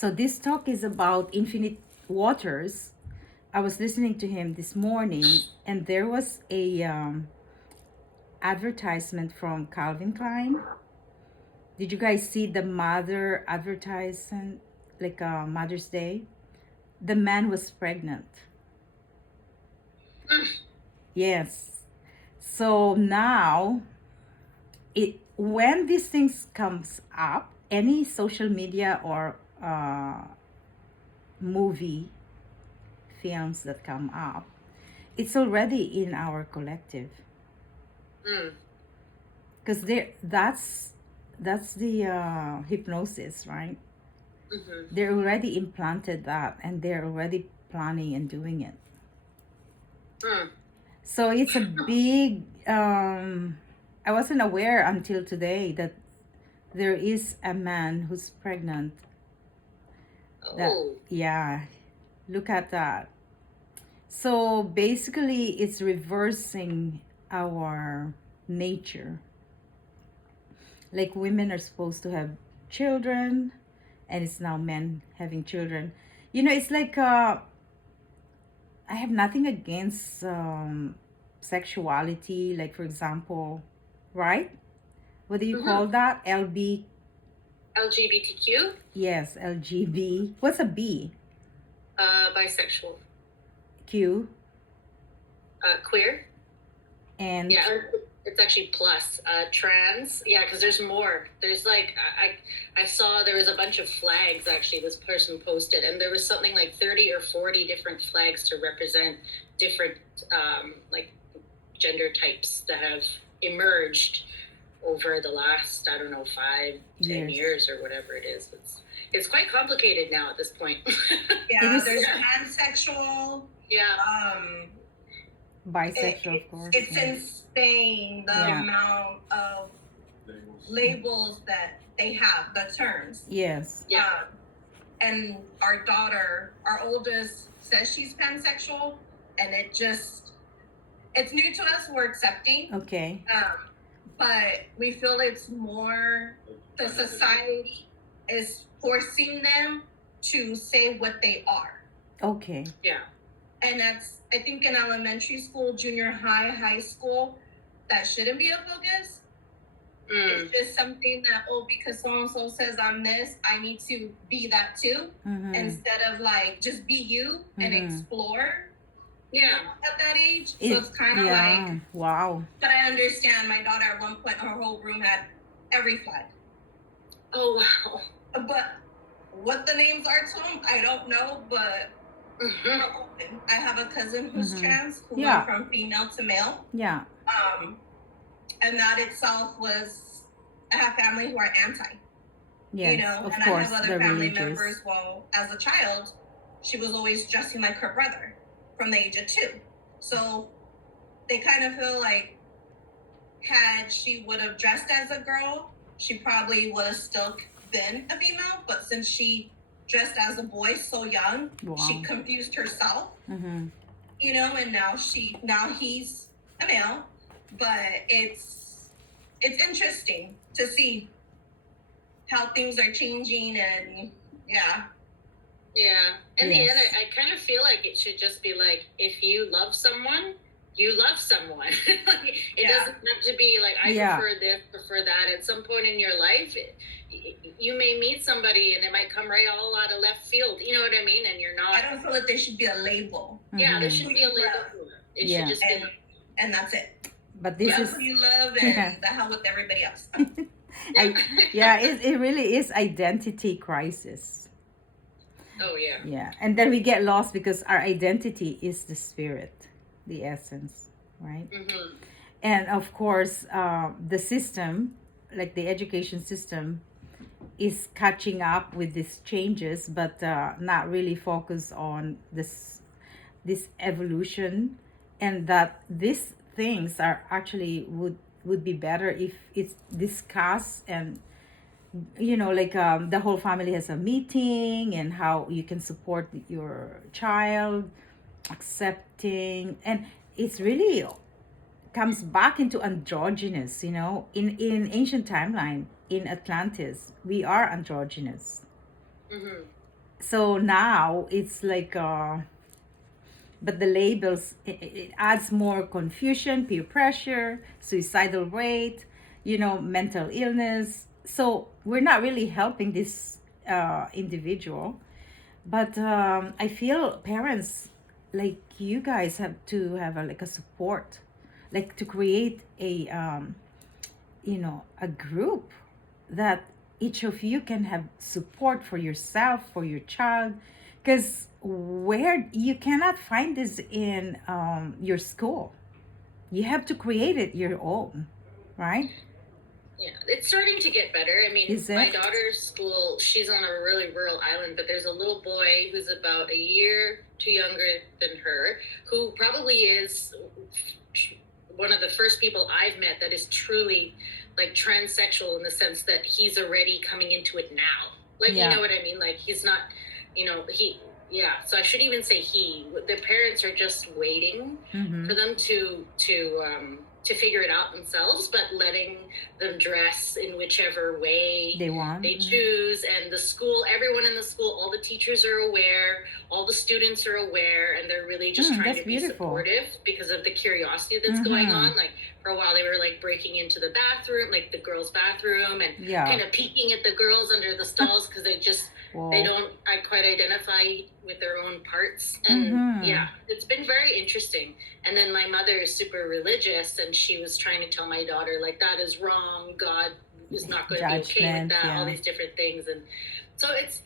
So this talk is about infinite waters. I was listening to him this morning, and there was a advertisement from Calvin Klein. Did you guys see the mother advertisement, like Mother's Day? The man was pregnant. Yes. So now, when these things comes up, any social media or movie films that come up, it's already in our collective. Because that's the hypnosis, right? They're already implanted that, and they're already planning and doing it. So it's a big I wasn't aware until today that there is a man who's pregnant. That, yeah, look at that. So basically it's reversing our nature. Like women are supposed to have children, and it's now men having children. It's like I have nothing against sexuality, like for example, right? What do you call that? LGBTQ, Yes, LGB. What's a B? bisexual, Q queer. and Yeah, it's actually plus trans. Yeah, because there's more. There's like I saw there was a bunch of flags actually. This person posted, and there was something like 30 or 40 different flags to represent different like gender types that have emerged over the last, I don't know, 5-10 years or whatever it is. It's quite complicated now at this point. Yeah, there's pansexual. Yeah. Bisexual, of course. It's insane the amount of labels that they have, the terms. Yes. Yeah. And our daughter, our oldest, says she's pansexual, and it's new to us. We're accepting. Okay. But we feel it's more the society is forcing them to say what they are. Okay. Yeah. And that's, I think, in elementary school, junior high, high school, that shouldn't be a focus. It's just something that, because so-and-so says I'm this, I need to be that too. Instead of like, just be you and explore. Yeah. At that age. So it's kind of like, wow. But I understand my daughter at one point, her whole room had every flag. Oh, wow. But what the names are to them, I don't know, but I have a cousin who's trans, who went from female to male. Yeah. And that itself was, I have family who are anti. Yes, of and course, I have other family members. Well, as a child, she was always dressing like her brother from the age of 2. So they kind of feel like had she would have dressed as a girl, she probably would have still been a female. But since she dressed as a boy so young, she confused herself. And now he's a male. But it's interesting to see how things are changing, and yeah. In the end, I kind of feel like it should just be like, if you love someone, you love someone. It doesn't have to be like, I prefer this, prefer that. At some point in your life, you may meet somebody and it might come right all out of left field. You know what I mean? And you're not. I don't feel like there should be a label. Yeah, there should be a label for it. It should just be. And that's it. But this is who you love, and the hell with everybody else. It really is identity crisis. Oh yeah. Yeah, and then we get lost because our identity is the spirit, the essence, right? And of course, the system, like the education system, is catching up with these changes, but not really focus on this evolution, and that these things are actually would be better if it's discussed, and like the whole family has a meeting, and how you can support your child, accepting, and it's really comes back into androgynous. In ancient timeline, in Atlantis, we are androgynous. So now it's like but the labels, it adds more confusion, peer pressure, suicidal rate, mental illness. So we're not really helping this individual. But I feel parents like you guys have to have like a support, like to create a group that each of you can have support for yourself, for your child, because where you cannot find this in your school, you have to create it your own, right? Yeah, it's starting to get better. I mean, Is my it? daughter's school, she's on a really rural island, but there's a little boy who's about a year too younger than her, who probably is one of the first people I've met that is truly like transsexual in the sense that he's already coming into it now. Like, you Yeah. know what I mean? Like, he's not, yeah. So I shouldn't even say he. The parents are just waiting Mm-hmm. for them to figure it out themselves, but letting them dress in whichever way They want. they choose. And the school, everyone in the school, all the teachers are aware, all the students are aware, and they're really just trying That's to be beautiful. supportive because of the curiosity that's going on. Like, for a while they were like breaking into the bathroom, like the girls' bathroom, and Yeah. kind of peeking at the girls under the stalls because they Whoa. don't quite identify with their own parts. And Mhm. yeah, it's been very interesting. And then my mother is super religious, and she was trying to tell my daughter, like, that is wrong, God is not going to be okay with Judgment, that, all yeah. these different things. And so it's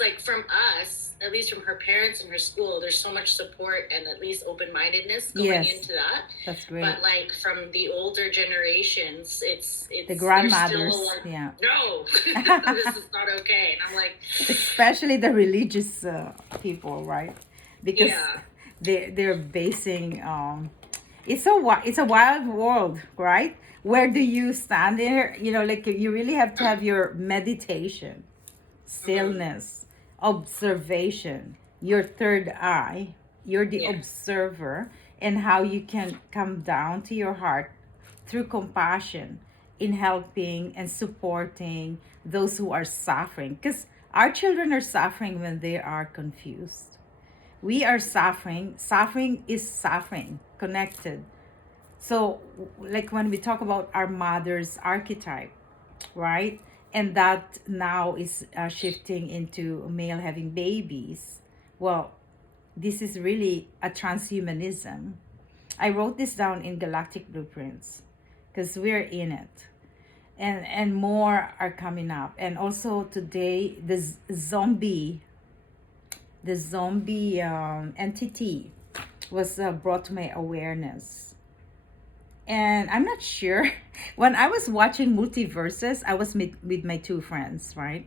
like from us, at least from her parents and her school, there's so much support and at least open-mindedness going Yes. into that. That's great. But like from the older generations, it's The there's grandmothers, still like, yeah. no, this is not okay. And I'm like, Especially the religious people, right? Because yeah. they're basing it's a wild world, right? Where do you stand there? Like you really have to have your meditation, stillness, observation, your third eye. You're the Yeah. observer, and how you can come down to your heart through compassion in helping and supporting those who are suffering, because our children are suffering when they are confused. We are suffering. Suffering is suffering connected. So like when we talk about our mother's archetype, right, and that now is shifting into male having babies, well, this is really a transhumanism. I wrote this down in Galactic Blueprints because we're in it, and more are coming up. And also today the zombie entity was brought to my awareness. And I'm not sure. When I was watching Multiverses, I was with my two friends, right?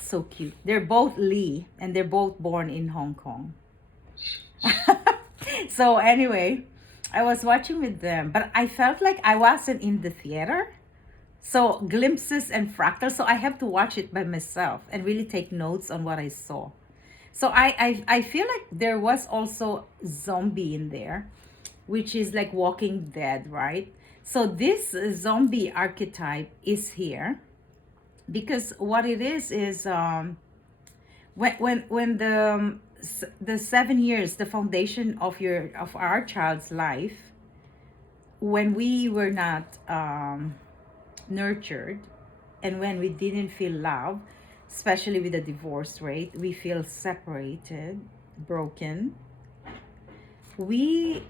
So cute. They're both Lee, and they're both born in Hong Kong. So anyway, I was watching with them, but I felt like I wasn't in the theater. So glimpses and fractals. So I have to watch it by myself and really take notes on what I saw. So I feel like there was also zombie in there, which is like Walking Dead, right? So this zombie archetype is here because what it is when the 7 years, the foundation of our child's life, when we were not nurtured, and when we didn't feel love, especially with the divorce rate, we feel separated, broken. We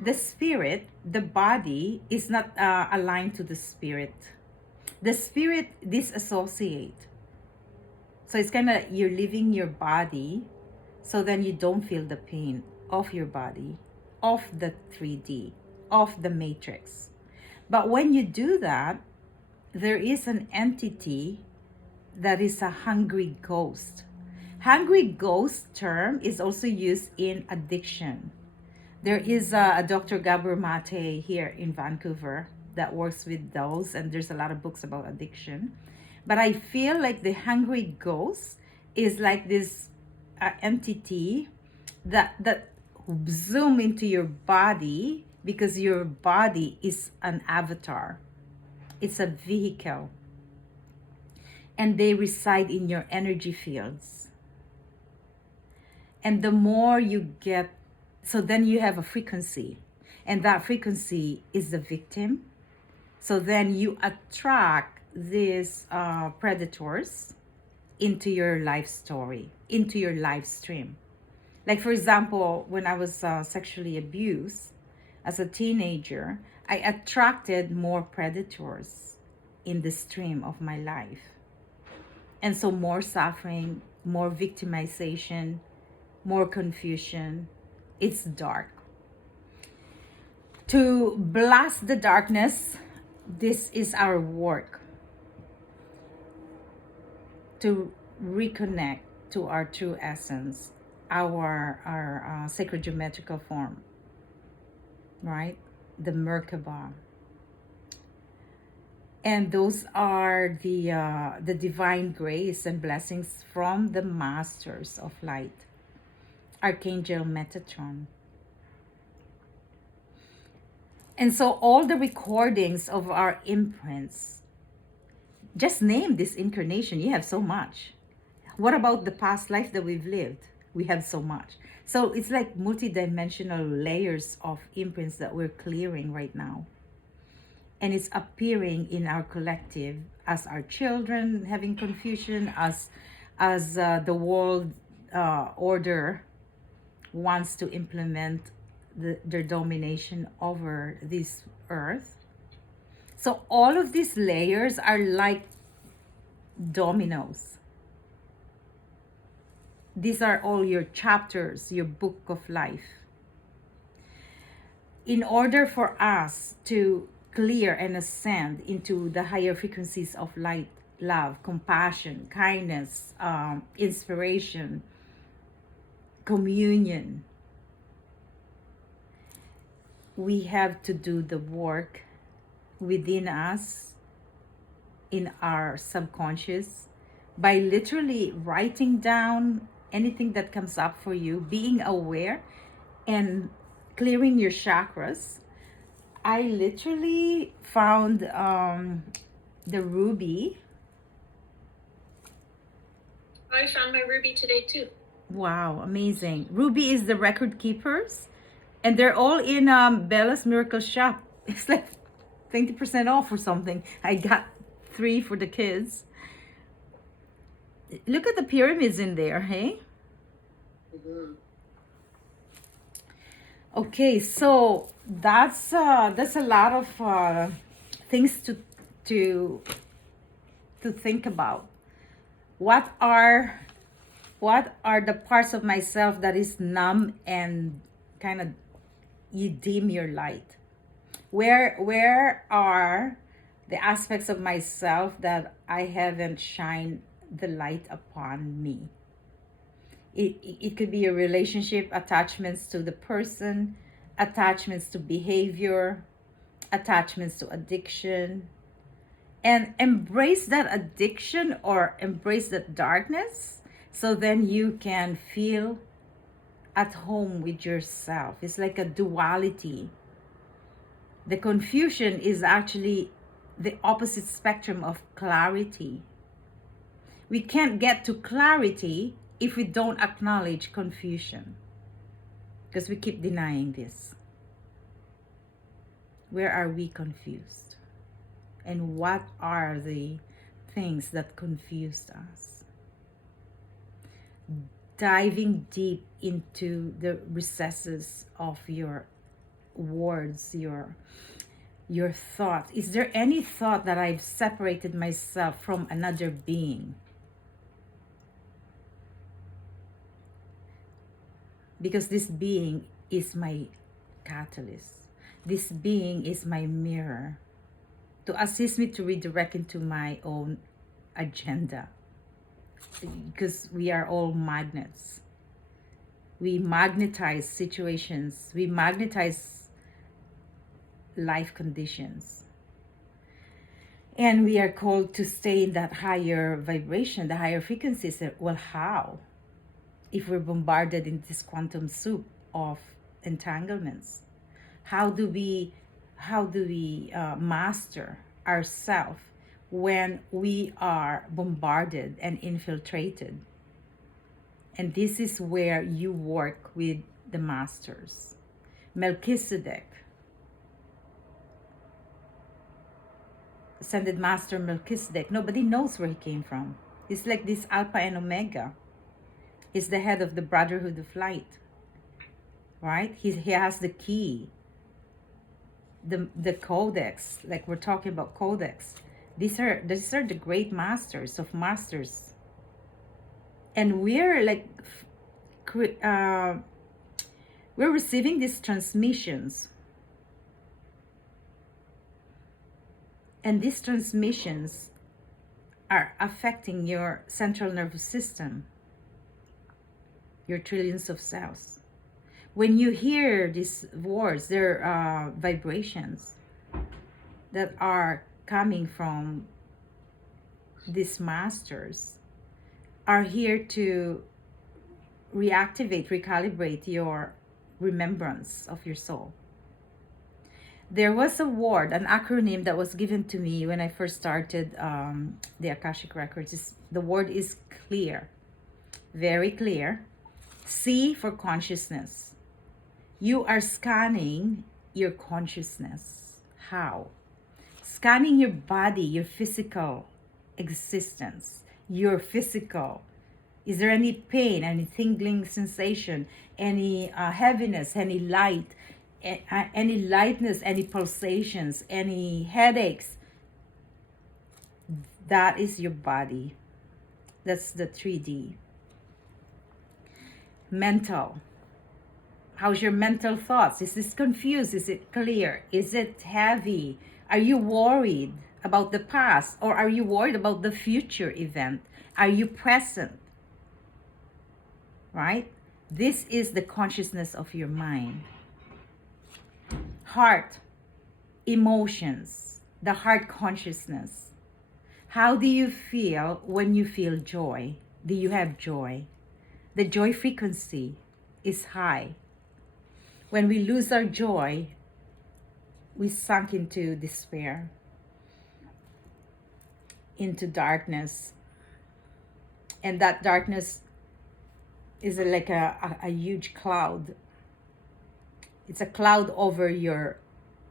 The spirit, the body is not aligned to the spirit. The spirit disassociate. So it's kind of, you're leaving your body, so then you don't feel the pain of your body, of the 3D, of the matrix. But when you do that, there is an entity that is a hungry ghost. Hungry ghost term is also used in addiction. There is a Dr. Gabor Mate here in Vancouver that works with those, and there's a lot of books about addiction. But I feel like the hungry ghost is like this entity that zoom into your body, because your body is an avatar. It's a vehicle. and they reside in your energy fields. And the more you get, so then you have a frequency, and that frequency is the victim. So then you attract these predators into your life story, into your live stream. Like, for example, when I was sexually abused as a teenager, I attracted more predators in the stream of my life. And so more suffering, more victimization, more confusion. It's dark. To blast the darkness, this is our work. To reconnect to our true essence, our sacred geometrical form, right? The Merkaba. And those are the divine grace and blessings from the masters of light, Archangel Metatron. And so all the recordings of our imprints, just name this incarnation, you have so much. What about the past life that we've lived? We have so much. So it's like multidimensional layers of imprints that we're clearing right now. And it's appearing in our collective as our children having confusion, as the world order wants to implement their domination over this earth. So all of these layers are like dominoes. These are all your chapters, your book of life. In order for us to clear and ascend into the higher frequencies of light, love, compassion, kindness, inspiration, communion, we have to do the work within us, in our subconscious, by literally writing down anything that comes up for you, being aware and clearing your chakras. I literally found the ruby. I found my ruby today too. Wow, amazing. Ruby is the record keepers, and they're all in Bella's Miracle Shop. It's like 20% off or something. I got 3 for the kids. Look at the pyramids in there, hey? Mm-hmm. Okay, so that's a lot of things to think about. What are the parts of myself that is numb and kind of you dim your light? Where are the aspects of myself that I haven't shined the light upon me? It could be a relationship, attachments to the person, attachments to behavior, attachments to addiction. And embrace that addiction or embrace that darkness, so then you can feel at home with yourself. It's like a duality. The confusion is actually the opposite spectrum of clarity. We can't get to clarity if we don't acknowledge confusion, because we keep denying this. Where are we confused? And what are the things that confused us? Diving deep into the recesses of your words, your thoughts. Is there any thought that I've separated myself from another being? Because this being is my catalyst. This being is my mirror to assist me to redirect into my own agenda. Because we are all magnets. We magnetize situations. We magnetize life conditions. And we are called to stay in that higher vibration, the higher frequencies. Well, how? If we're bombarded in this quantum soup of entanglements, how do we master ourselves when we are bombarded and infiltrated. And this is where you work with the masters. Melchizedek, ascended master Melchizedek, nobody knows where he came from. He's like this Alpha and Omega. He's the head of the Brotherhood of Light, right? He has the key, the codex, like we're talking about codex. These are the great masters of masters. And we're like, we're receiving these transmissions. And these transmissions are affecting your central nervous system, your trillions of cells. When you hear these words, they're vibrations that are coming from these masters, are here to reactivate, recalibrate your remembrance of your soul. There was a word, an acronym that was given to me when I first started the Akashic Records. The word is clear, very clear. C for consciousness. You are scanning your consciousness. How? Scanning your body, your physical existence, your physical. Is there any pain, any tingling sensation, any heaviness, any light, any lightness, any pulsations, any headaches? That is your body. That's the 3D. Mental. How's your mental thoughts? Is this confused? Is it clear? Is it heavy? Are you worried about the past, or are you worried about the future event? Are you present? Right? This is the consciousness of your mind. Heart, emotions, the heart consciousness. How do you feel when you feel joy? Do you have joy? The joy frequency is high. When we lose our joy, we sunk into despair, into darkness. And that darkness is like a huge cloud. It's a cloud over your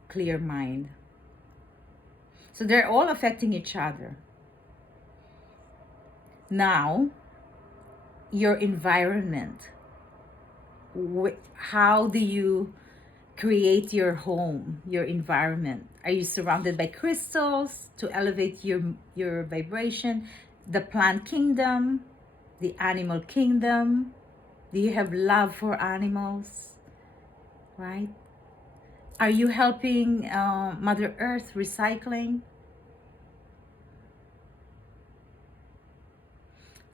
clear mind. So they're all affecting each other. Now, your environment. How do you create your home, your environment? Are you surrounded by crystals to elevate your vibration? The plant kingdom, the animal kingdom. Do you have love for animals? Right? Are you helping Mother Earth recycling?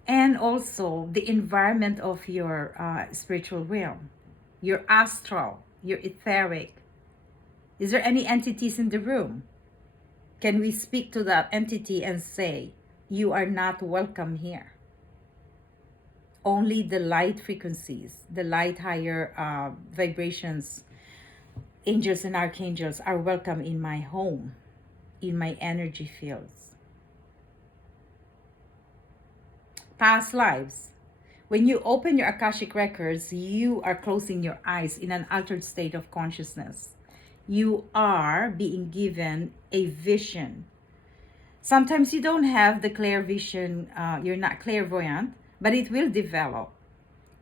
And also the environment of your spiritual realm, your astral, your etheric. Is there any entities in the room? Can we speak to that entity and say, you are not welcome here? Only the light frequencies, the light higher vibrations, angels and archangels are welcome in my home, in my energy fields. Past lives. When you open your Akashic Records, you are closing your eyes in an altered state of consciousness. You are being given a vision. Sometimes you don't have the clear vision, you're not clairvoyant, but it will develop.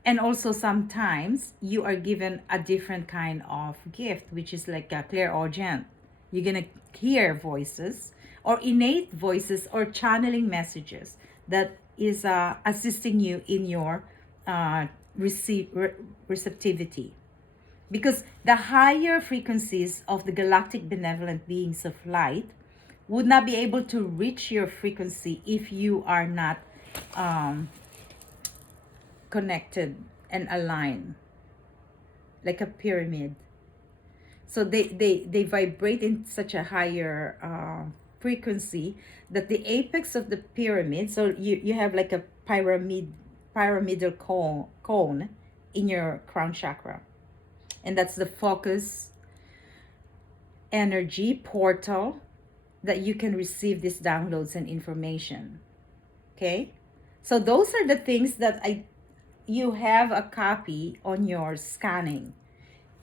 And also sometimes you are given a different kind of gift, which is like a clairaudient. You're going to hear voices or innate voices or channeling messages that is assisting you in your receptivity. Because the higher frequencies of the galactic benevolent beings of light would not be able to reach your frequency if you are not connected and aligned like a pyramid. So they vibrate in such a higher frequency that the apex of the pyramid, so you have like a pyramidal cone in your crown chakra, and that's the focus energy portal that you can receive these downloads and information. Okay, so those are the things that you have a copy on your scanning.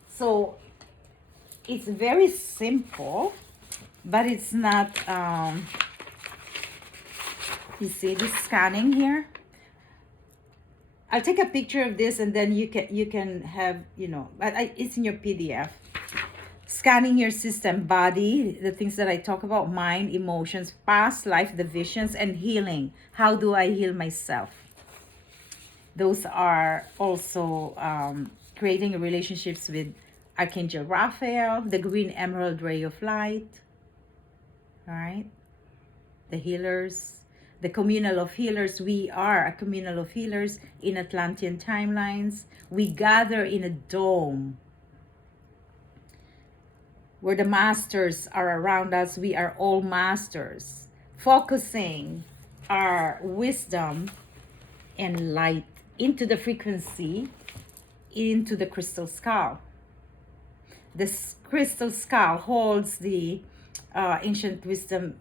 So it's very simple, but it's not you see this scanning here. I'll take a picture of this, and then you can have, you know, it's in your PDF. Scanning your system, body, the things that I talk about, mind, emotions, past life, the visions, and healing. How do I heal myself? Those are also creating relationships with Archangel Raphael, the green emerald ray of light, all right? The healers, the communal of healers. We are a communal of healers in Atlantean timelines. We gather in a dome where the masters are around us. We are all masters, focusing our wisdom and light into the frequency, into the crystal skull. This crystal skull holds the ancient wisdom,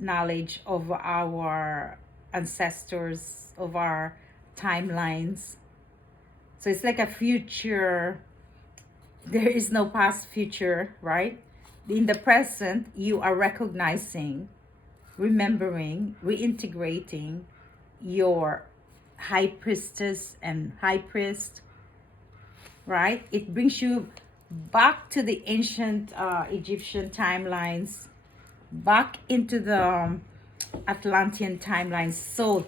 knowledge of our ancestors, of our timelines. So it's like a future. There is no past, future, right? In the present, you are recognizing, remembering, reintegrating your high priestess and high priest, right? It brings you back to the ancient Egyptian timelines, back into the Atlantean timelines. So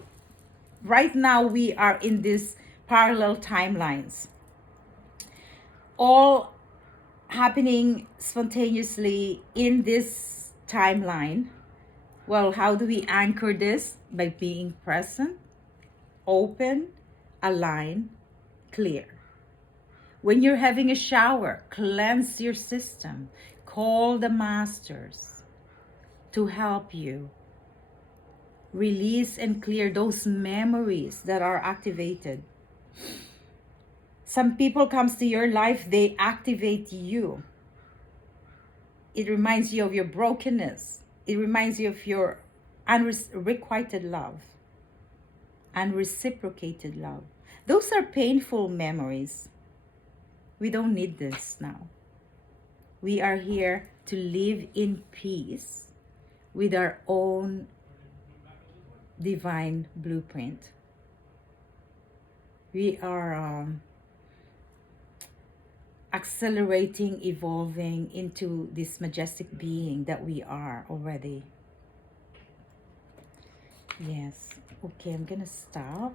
right now we are in these parallel timelines, all happening spontaneously in this timeline. Well, how do we anchor this? By being present, open, aligned, clear. When you're having a shower, cleanse your system. Call the masters to help you release and clear those memories that are activated. Some people comes to your life, they activate you. It reminds you of your brokenness. It reminds you of your unrequited love, unreciprocated love. Those are painful memories. We don't need this now. We are here to live in peace with our own divine blueprint. We are accelerating, evolving into this majestic being that we are already. Yes. Okay, I'm gonna stop.